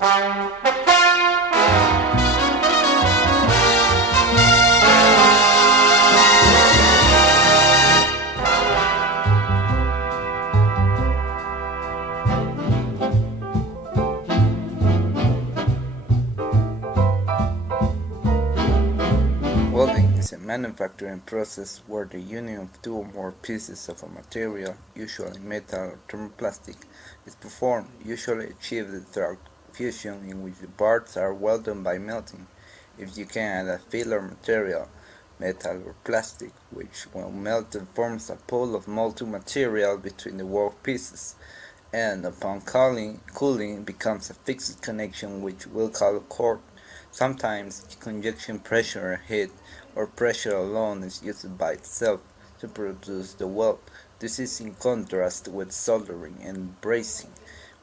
Welding is a manufacturing process where the union of two or more pieces of a material, usually metal or thermoplastic, is performed, usually achieved through fusion in which the parts are welded by melting. If you can add a filler material, metal or plastic, which when melted forms a pool of molten material between the work pieces, and upon cooling becomes a fixed connection which we'll call a cord. Sometimes conjunction pressure or heat or pressure alone is used by itself to produce the weld. This is in contrast with soldering and brazing,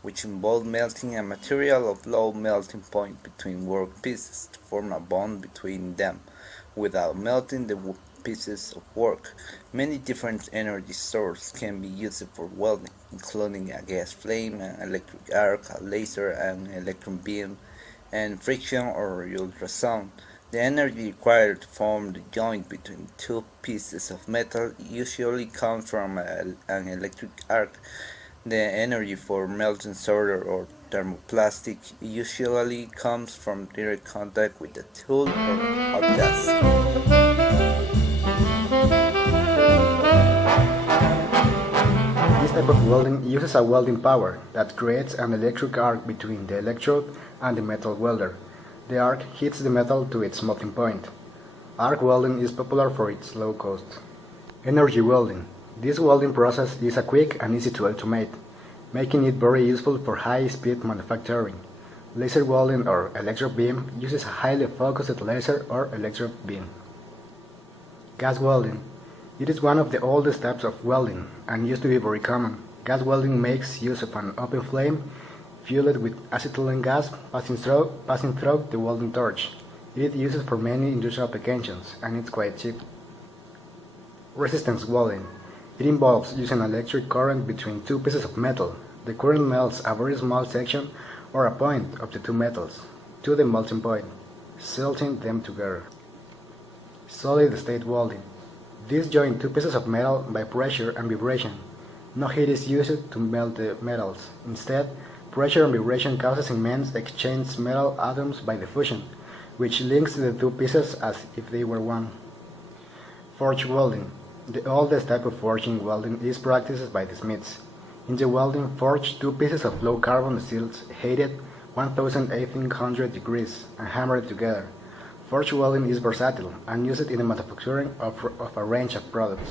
which involve melting a material of low melting point between work pieces to form a bond between them without melting the pieces of work. Many different energy sources can be used for welding, including a gas flame, an electric arc, a laser, an electron beam, and friction or ultrasound. The energy required to form the joint between two pieces of metal usually comes from an electric arc. The energy for melting solder or thermoplastic usually comes from direct contact with the tool or hot gas. This type of welding uses a welding power that creates an electric arc between the electrode and the metal welder. The arc hits the metal to its melting point. Arc welding is popular for its low cost. Energy welding. This welding process is quick and easy to automate, making it very useful for high-speed manufacturing. Laser welding or electron beam uses a highly focused laser or electron beam. Gas welding. It is one of the oldest types of welding and used to be very common. Gas welding makes use of an open flame fueled with acetylene gas passing through the welding torch. It is used for many industrial applications and it's quite cheap. Resistance welding. It involves using electric current between two pieces of metal. The current melts a very small section or a point of the two metals to the melting point, sealing them together. Solid state welding. This joins two pieces of metal by pressure and vibration. No heat is used to melt the metals. Instead, pressure and vibration causes immense exchange metal atoms by the fusion, which links the two pieces as if they were one. Forge welding. The oldest type of forging welding is practiced by the smiths. In the welding forge, two pieces of low carbon steel heated 1800 degrees and hammered together. Forge welding is versatile and used in the manufacturing of a range of products.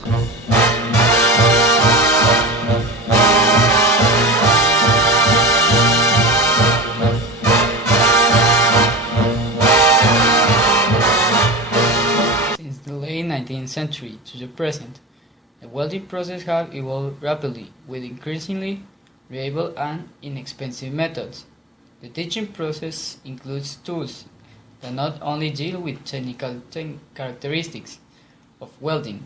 Since the late 19th century to the present, the welding process has evolved rapidly with increasingly reliable and inexpensive methods. The teaching process includes tools that not only deal with technical characteristics of welding,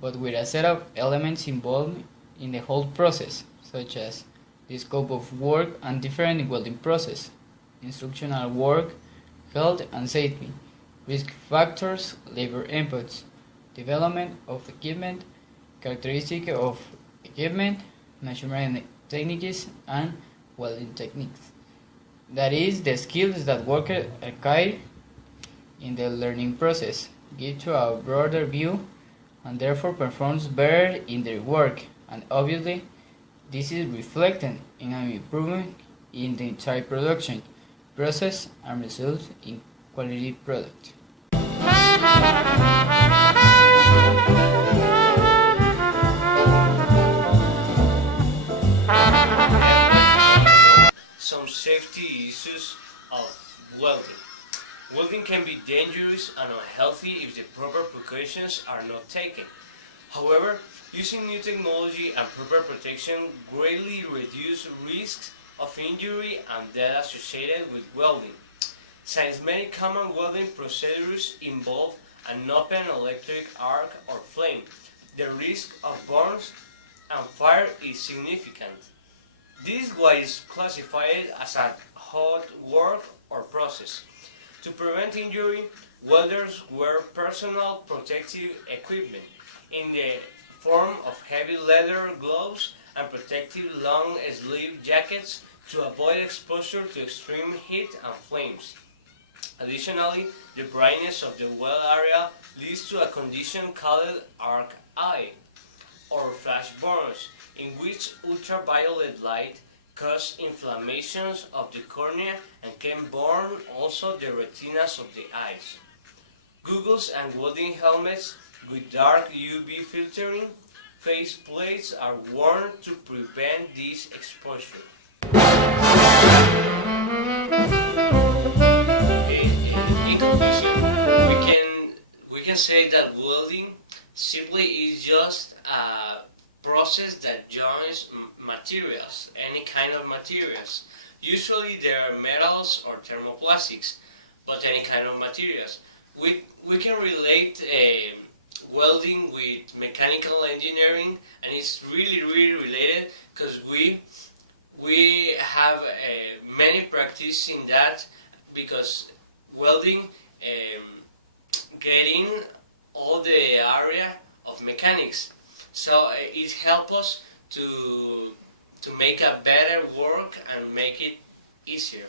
but with a set of elements involved in the whole process, such as the scope of work and different welding process, instructional work, health and safety, risk factors, labor inputs, development of equipment, characteristics of equipment, measurement techniques, and welding techniques. That is, the skills that workers acquire in the learning process, give to a broader view, and therefore performs better in their work, and obviously this is reflected in an improvement in the entire production process and results in quality product. Some safety issues of welding. Welding can be dangerous and unhealthy if the proper precautions are not taken. However, using new technology and proper protection greatly reduce risks of injury and death associated with welding. Since many common welding procedures involve an open electric arc or flame, the risk of burns and fire is significant. This is why it's classified as a hot work process. To prevent injury, welders wear personal protective equipment in the form of heavy leather gloves and protective long-sleeve jackets to avoid exposure to extreme heat and flames. Additionally, the brightness of the weld area leads to a condition called arc eye or flash burns, in which ultraviolet light causes inflammations of the cornea and can burn also the retinas of the eyes. Goggles and welding helmets with dark UV filtering face plates are worn to prevent this exposure. In conclusion, we can say that welding simply is just a process that joins materials, any kind of materials. Usually they are metals or thermoplastics, but any kind of materials. We can relate welding with mechanical engineering, and it's really related because we have many practice in that, because welding getting all the area of mechanics, so it helps us to make a better work and make it easier.